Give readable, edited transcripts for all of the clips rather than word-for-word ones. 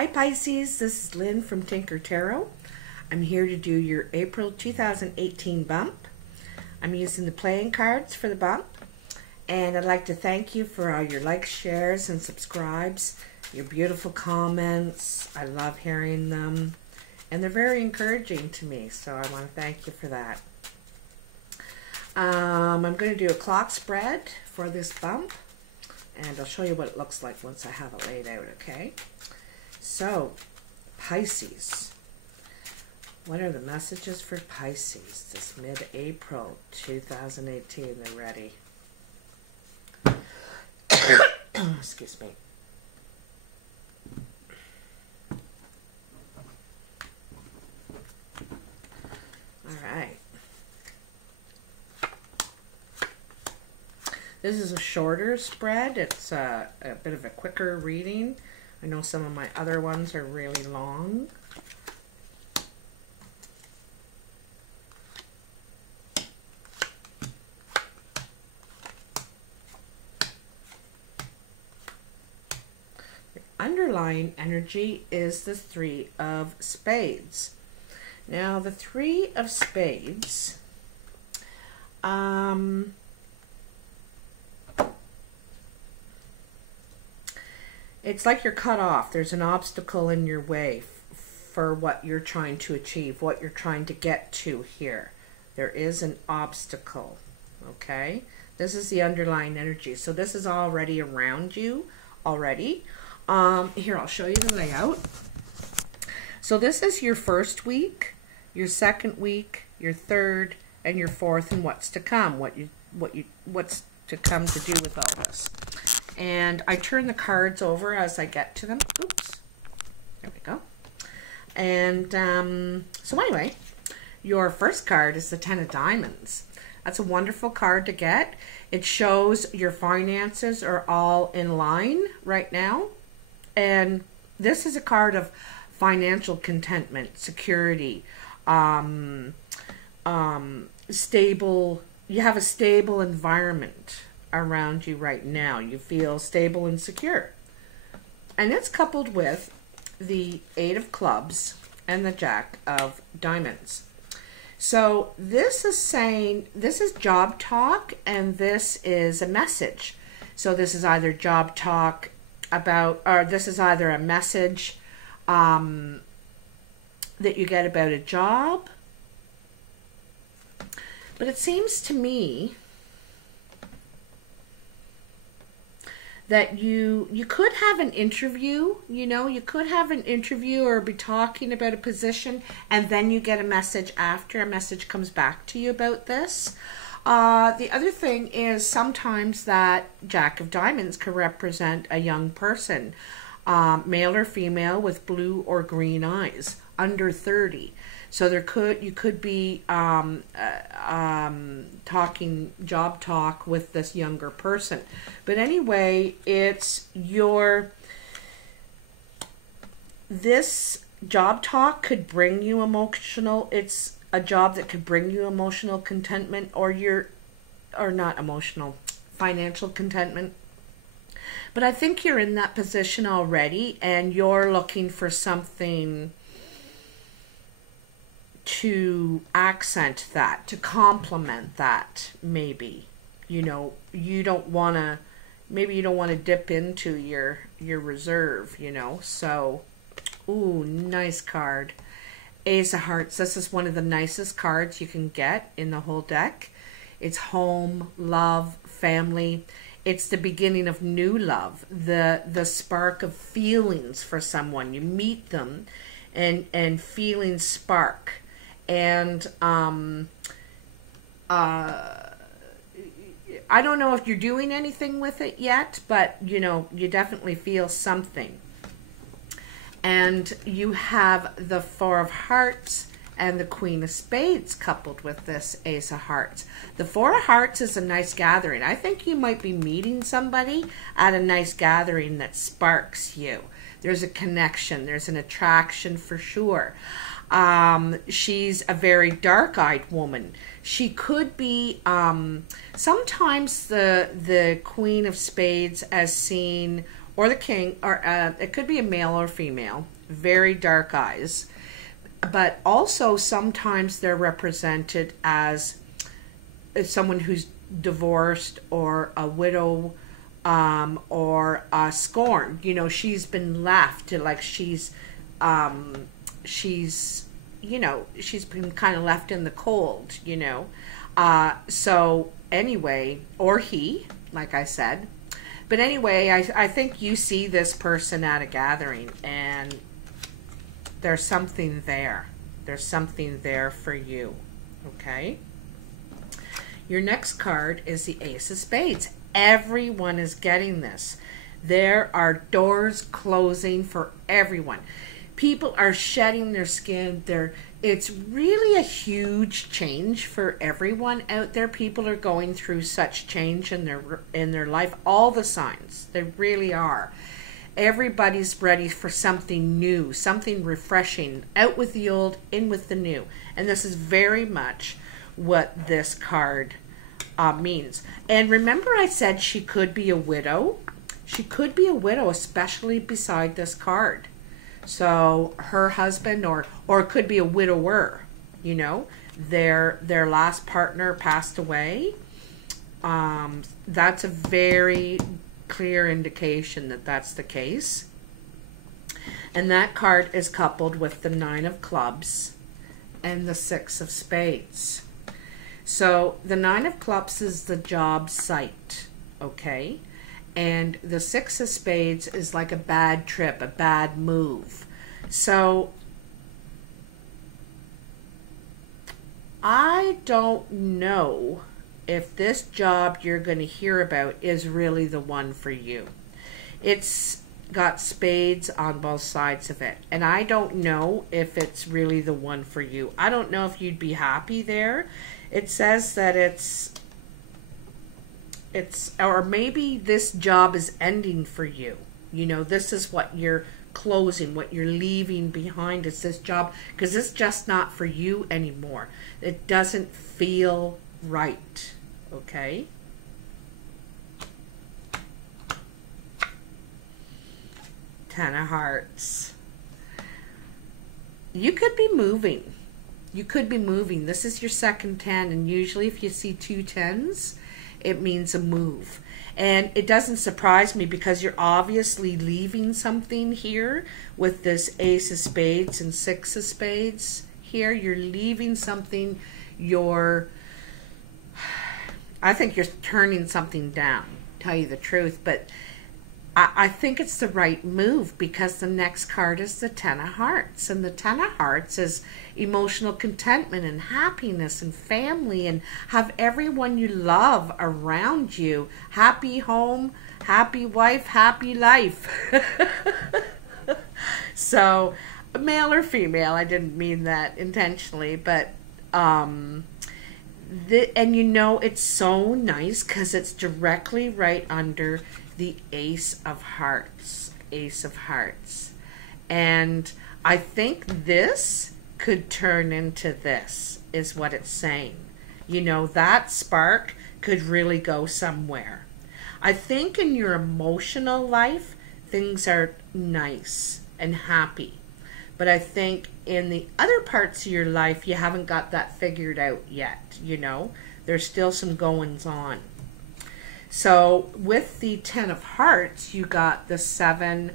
Hi Pisces, this is Lynn from Tinker Tarot. I'm here to do your April 2018 bump. I'm using the playing cards for the bump, and I'd like to thank you for all your likes, shares, and subscribes, your beautiful comments. I love hearing them, and they're very encouraging to me, so I want to thank you for that. I'm going to do a clock spread for this bump, and I'll show you what it looks like once I have it laid out, okay? So, Pisces. What are the messages for Pisces this mid-April 2018? They're ready. Excuse me. All right. This is a shorter spread. It's a bit of a quicker reading. I know some of my other ones are really long. The underlying energy is the Three of Spades. Now, the Three of Spades, it's like you're cut off. There's an obstacle in your way for what you're trying to achieve, what you're trying to get to here. There is an obstacle, okay? This is the underlying energy. So this is already around you already. Here, I'll show you the layout. So this is your first week, your second week, your third, and your fourth, and what's to come, what's to come to do with all this. And I turn the cards over as I get to them. Oops. There we go. And so anyway, your first card is the Ten of Diamonds. That's a wonderful card to get. It shows your finances are all in line right now. And this is a card of financial contentment, security, stable. You have a stable environment around you right now. You feel stable and secure. And it's coupled with the Eight of Clubs and the Jack of Diamonds. So this is saying, this is job talk, and this is a message. So this is either job talk about, or this is either a message that you get about a job. But it seems to me that you could have an interview, you could have an interview or be talking about a position, and then you get a message after, a message comes back to you about this. The other thing is sometimes that Jack of Diamonds could represent a young person, male or female, with blue or green eyes, under 30. So you could be talking job talk with this younger person. But anyway, this job talk could bring you emotional. It's a job that could bring you emotional contentment, or not emotional, financial contentment. But I think you're in that position already, and you're looking for something to accent that, to complement that. Maybe you don't want to dip into your reserve, so ooh, nice card. Ace of Hearts. This is one of the nicest cards you can get in the whole deck. It's home, love, family. It's the beginning of new love, the spark of feelings for someone. You meet them and feelings spark. And I don't know if you're doing anything with it yet, but you definitely feel something. And you have the Four of Hearts and the Queen of Spades coupled with this Ace of Hearts. The Four of Hearts is a nice gathering. I think you might be meeting somebody at a nice gathering that sparks you. There's a connection. There's an attraction for sure. She's a very dark-eyed woman. She could be sometimes the Queen of Spades as seen or the king, or it could be a male or female, very dark eyes. But also sometimes they're represented as someone who's divorced or a widow, or scorned. You know, she's been left, like she's you know, she's been kind of left in the cold, you know. So anyway, or he, like I said. But anyway, I think you see this person at a gathering, and there's something there. There's something there for you, okay? Your next card is the Ace of Spades. Everyone is getting this. There are doors closing for everyone. People are shedding their skin. It's really a huge change for everyone out there. People are going through such change in their life. All the signs, they really are. Everybody's ready for something new, something refreshing. Out with the old, in with the new. And this is very much what this card means. And remember I said she could be a widow? She could be a widow, especially beside this card. So her husband, or it could be a widower, you know, their last partner passed away. That's a very clear indication that that's the case. And that card is coupled with the 9 of clubs and the 6 of spades. So the 9 of clubs is the job site, okay? And the 6 of spades is like a bad trip, a bad move. So I don't know if this job you're going to hear about is really the one for you. It's got spades on both sides of it. And I don't know if it's really the one for you. I don't know if you'd be happy there. It says that it's, or maybe this job is ending for you. You know, this is what you're closing, what you're leaving behind is this job, because it's just not for you anymore. It doesn't feel right, okay? Ten of Hearts. You could be moving. You could be moving. This is your second 10, and usually if you see 2 10s, it means a move. And it doesn't surprise me because you're obviously leaving something here with this Ace of Spades and 6 of Spades here. You're leaving something. I think you're turning something down, tell you the truth. But I think it's the right move because the next card is the 10 of Hearts. And the 10 of Hearts is emotional contentment and happiness and family, and have everyone you love around you. Happy home, happy wife, happy life. So, male or female, I didn't mean that intentionally, but and you know, it's so nice because it's directly right under the Ace of Hearts. Ace of Hearts. And I think this could turn into this, is what it's saying. You know, that spark could really go somewhere. I think in your emotional life, things are nice and happy. But I think in the other parts of your life, you haven't got that figured out yet, you know. There's still some goings on. So with the 10 of Hearts, you got the 7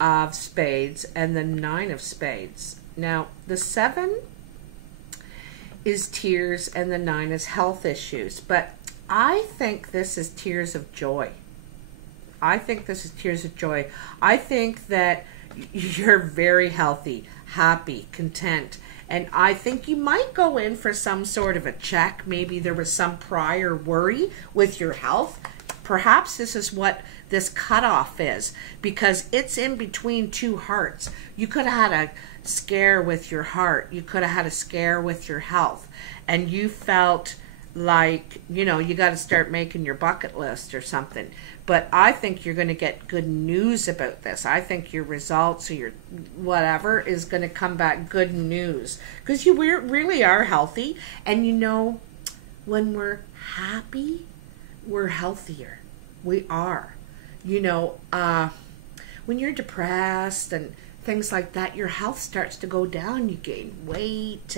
of Spades and the 9 of Spades. Now, the 7 is tears and the 9 is health issues. But I think this is tears of joy. I think this is tears of joy. I think that you're very healthy, happy, content. And I think you might go in for some sort of a check. Maybe there was some prior worry with your health. Perhaps this is what this cutoff is, because it's in between 2 hearts. You could have had a scare with your heart. You could have had a scare with your health. And you felt like, you know, you got to start making your bucket list or something. But I think you're going to get good news about this. I think your results or your whatever is going to come back good news, because you really are healthy. And you know, when we're happy, we're healthier. We are. You know, when you're depressed and things like that, your health starts to go down. You gain weight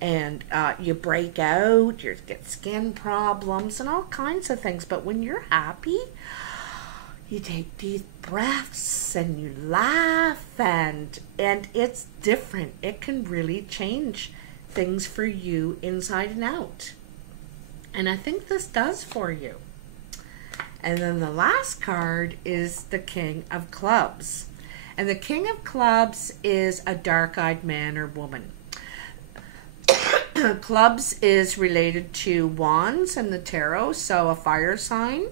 and you break out, you get skin problems and all kinds of things. But when you're happy, you take deep breaths and you laugh, and it's different. It can really change things for you inside and out. And I think this does for you. And then the last card is the King of Clubs. And the King of Clubs is a dark-eyed man or woman. Clubs is related to wands and the tarot, so a fire sign.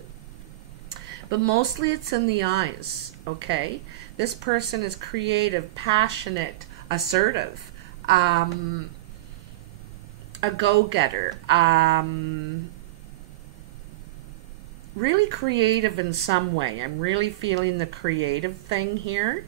But mostly it's in the eyes, okay? This person is creative, passionate, assertive, a go-getter, really creative in some way. I'm really feeling the creative thing here.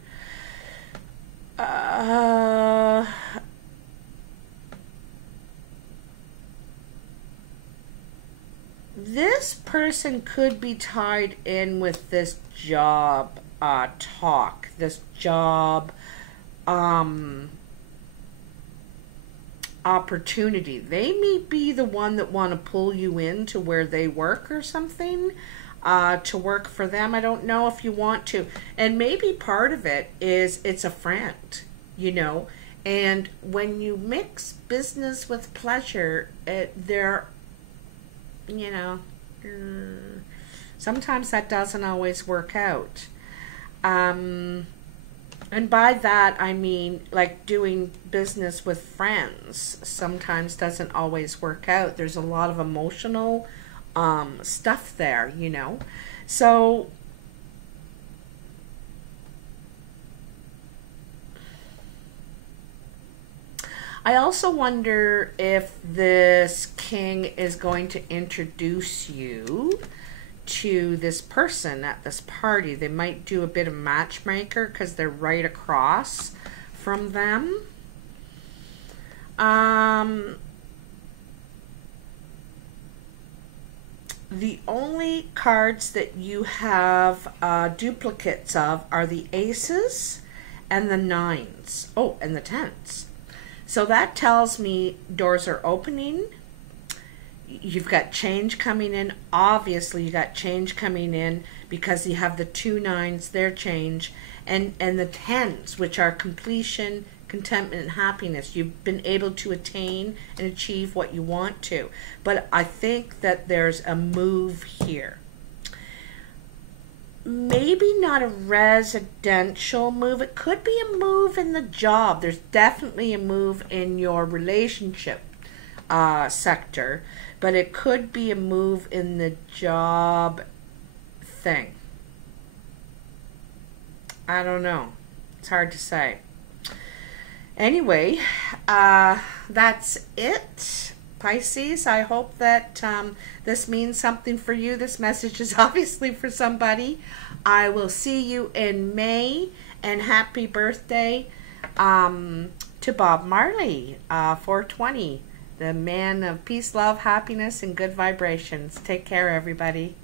This person could be tied in with this job talk, this job opportunity. They may be the one that want to pull you into where they work or something, to work for them. I don't know if you want to. And maybe part of it is it's a friend, you know. And when you mix business with pleasure, you know, sometimes that doesn't always work out. And by that, I mean, like, doing business with friends sometimes doesn't always work out. There's a lot of emotional stuff there, you know. So I also wonder if this king is going to introduce you to this person at this party. They might do a bit of matchmaker because they're right across from them. The only cards that you have duplicates of are the aces and the nines. Oh, and the tens. So that tells me doors are opening. You've got change coming in. Obviously, you got change coming in because you have the 2 nines, their change, and the tens, which are completion, contentment, and happiness. You've been able to attain and achieve what you want to. But I think that there's a move here. Maybe not a residential move. It could be a move in the job. There's definitely a move in your relationship sector, but it could be a move in the job thing. I don't know. It's hard to say. Anyway, that's it. Pisces, I hope that this means something for you. This message is obviously for somebody. I will see you in May, and happy birthday to Bob Marley, 420, the man of peace, love, happiness, and good vibrations. Take care, everybody.